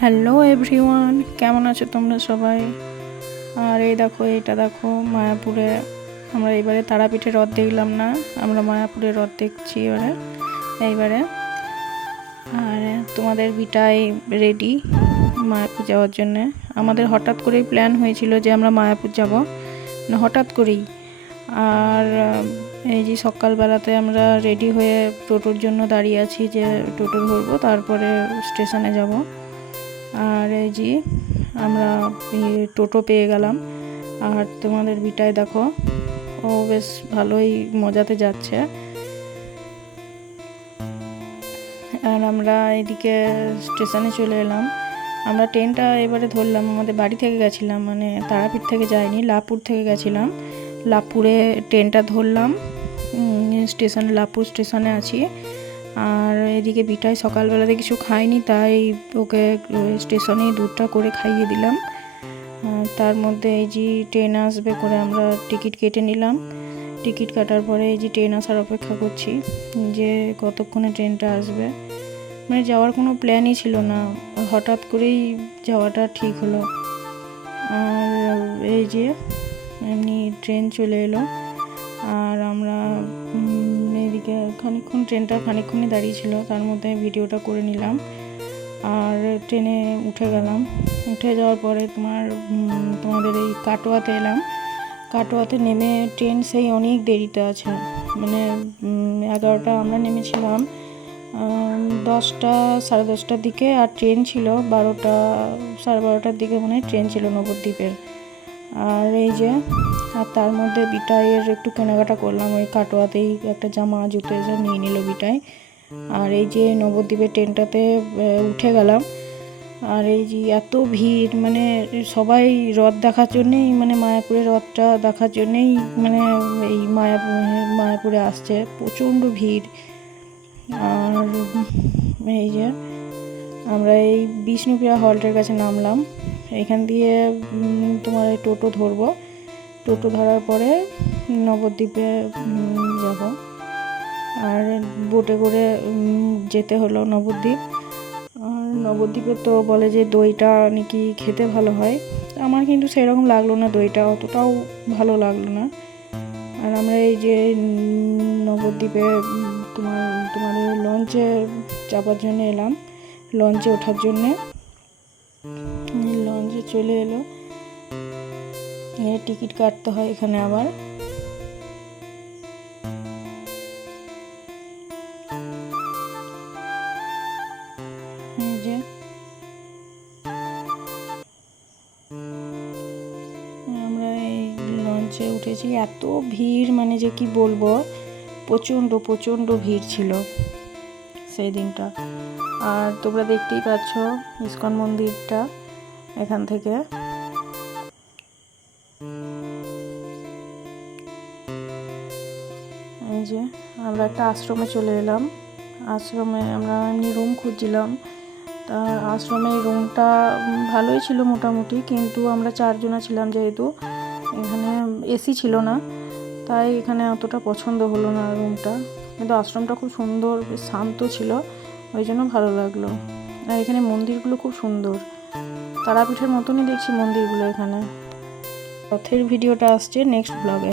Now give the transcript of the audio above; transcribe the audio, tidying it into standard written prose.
Hello everyone, কেমন আছো তোমরা সবাই? আর এই দেখো, এটা দেখো মায়াপুরে আমরা এবারে তারাপীঠে রথ দেখলাম না, আমরা মায়াপুরে রথ দেখছি এইবারে। আর তোমাদের বিটাই রেডি মায়াপুর যাওয়ার জন্যে। আমাদের হঠাৎ করেই প্ল্যান হয়েছিল যে আমরা মায়াপুর যাব, মানে হঠাৎ করেই। আর এই যে সকালবেলাতে আমরা রেডি হয়ে টোটোর জন্য দাঁড়িয়ে আছি যে টোটো ধরবো, তারপরে স্টেশনে যাব। আর এই যে আমরা টোটো পেয়ে গেলাম। আর তোমাদের বিটায় দেখো, ও বেশ ভালোই মজাতে যাচ্ছে। আর আমরা এদিকে স্টেশনে চলে এলাম। আমরা ট্রেনটা এবারে ধরলাম, আমাদের বাড়ি থেকে গেছিলাম, মানে তারাপীঠ থেকে যাইনি, লাভপুর থেকে গেছিলাম। লাভপুরে ট্রেনটা ধরলাম, স্টেশন লাভপুর স্টেশনে আছি। আর এদিকে বিটায় সকালবেলাতে কিছু খাইনি, তাই ওকে স্টেশনেই দুধটা করে খাইয়ে দিলাম। তার মধ্যে এই যে ট্রেন আসবে করে আমরা টিকিট কেটে নিলাম। টিকিট কাটার পরে এই যে ট্রেন আসার অপেক্ষা করছি যে কতক্ষণে ট্রেনটা আসবে। মানে যাওয়ার কোনো প্ল্যানই ছিল না, হঠাৎ করেই যাওয়াটা ঠিক হলো। আর এই যে এমনি ট্রেন চলে এলো। আর আমরা এদিকে ট্রেনটা খানিকক্ষণই দাঁড়িয়েছিল, তার মধ্যে ভিডিওটা করে নিলাম। আর ট্রেনে উঠে গেলাম। উঠে যাওয়ার পরে তোমাদের এই কাটোয়াতে এলাম। কাটোয়াতে নেমে ট্রেন সেই অনেক দেরিতে আছে, মানে 11টা, আমরা নেমেছিলাম 10টা সাড়ে 10টার দিকে, আর ট্রেন ছিল 12টা সাড়ে 12টার দিকে, মানে ট্রেন ছিল নবদ্বীপের। আর এই যে, আর তার মধ্যে বিটাইয়ের একটু কেনাকাটা করলাম, ওই কাটোয়াতেই একটা জামা জুতো এসব নিয়ে নিল বিটাই। আর এই যে নবদ্বীপের ট্রেনটাতে উঠে গেলাম। আর এই যে এত ভিড়, মানে সবাই রথ দেখার জন্যেই, মানে মায়াপুরের রথটা দেখার জন্যেই মানে এই মায়াপুরে আসছে, প্রচণ্ড ভিড়। আর এই যে আমরা এই বিষ্ণুপ্রিয়া হল্টের কাছে নামলাম। এখান দিয়ে তোমার এই টোটো ধরবো, টোটো ধরার পরে নবদ্বীপে যাব। আর বোটে করে যেতে হলো নবদ্বীপ। আর নবদ্বীপে তো বলে যে দইটা নাকি খেতে ভালো হয়, আমার কিন্তু সেরকম লাগলো না, দইটা অতটাও ভালো লাগলো না। আর আমরা এই যে নবদ্বীপে তোমার লঞ্চে চাপার জন্য এলাম, লঞ্চে ওঠার জন্যে। লঞ্চে চলে এলো, টিকিট কাটতে হয় এখানে আবার। যে আমরা এই লঞ্চে উঠেছি, এত ভিড় মানে যে কি বলবো, প্রচণ্ড ভিড় ছিল সেই দিনটা। আর তোমরা দেখতেই পাচ্ছ ইস্কন মন্দিরটা এখান থেকে। এই যে আমরা একটা আশ্রমে চলে এলাম। আশ্রমে আমরা এমনি রুম খুঁজছিলাম, তা আশ্রমের রুমটা ভালোই ছিল মোটামুটি, কিন্তু আমরা 4 জনা ছিলাম যেহেতু, এখানে এসি ছিল না, তাই এখানে অতটা পছন্দ হলো না রুমটা। কিন্তু আশ্রমটা খুব সুন্দর, বেশ শান্ত ছিল, ওই জন্য ভালো লাগলো। আর এখানে মন্দিরগুলো খুব সুন্দর, তারাপীঠের মতনই দেখছি মন্দিরগুলো এখানে। রথের ভিডিওটা আসছে নেক্সট ব্লগে।